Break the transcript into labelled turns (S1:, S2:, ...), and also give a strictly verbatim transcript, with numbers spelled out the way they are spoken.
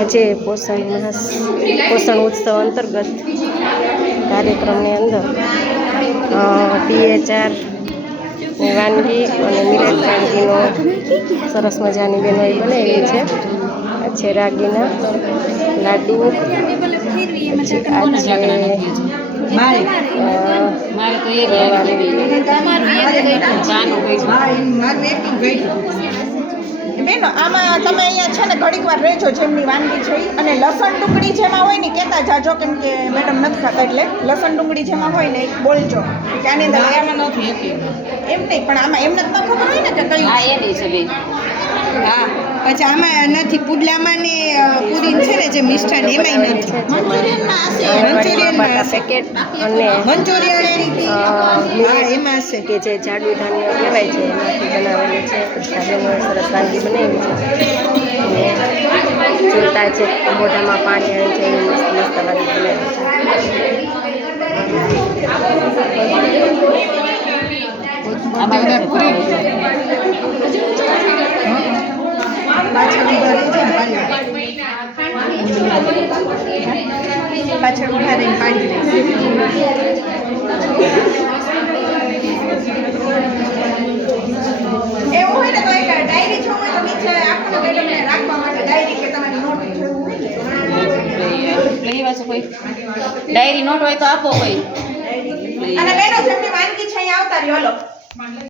S1: આજે પોષણ માસ પોષણ ઉત્સવ અંતર્ગત કાર્યક્રમની અંદર ટીએચઆરની વાનગી અને મિલેટ વાનગીનો સરસ મજાની બહેનોએ બનાવી છે. આ છે રાગીના લાડુ, પછી આ છે
S2: બેનો આમાં તમે અહીંયા છે ને ઘડીક વાર રહેજો જેમની વાનગી છે અને લસણ ડુંગળી જેમાં હોય ને કહેતા જાજો, કેમ કે મેડમ નથી ખાતા એટલે લસણ ડુંગળી જેમાં હોય ને બોલજો કે આની અંદર નથી એમ નહીં, પણ આમાં એમને જ ન ખબર હોય ને કે કયું
S3: હા. પછી આમાં નથી પુડલામાં ને પૂરી છે ને જે મિષ્ટાન એમાંય નથી. મંચુરિયનમાં
S1: પેકેટ અને
S3: મંચુરિયન એમાં હશે
S1: કે જે જાડુ ધાન્ય કહેવાય છે એમાંથી બનાવેલું છે. પછી આ બહેનોએ સરસ વાનગી બનાવી છે અને જોતા છે મોઢામાં પાણી આવી જાય એવી મસ્ત મસ્ત વાનગી બનાવી
S2: પાછળ ઉભા રહીને પાણી એવું હોય ને તો એક ડાયરી છો હોય તો નીચે આખું મેડમને રાખવા માટે ડાયરી કે તમારી નોટ
S4: ડાયરી નોટ હોય તો આપો કોઈ.
S2: અને બેનો જેમની વાનગી છે અહીંયા આવતા રહ્યો.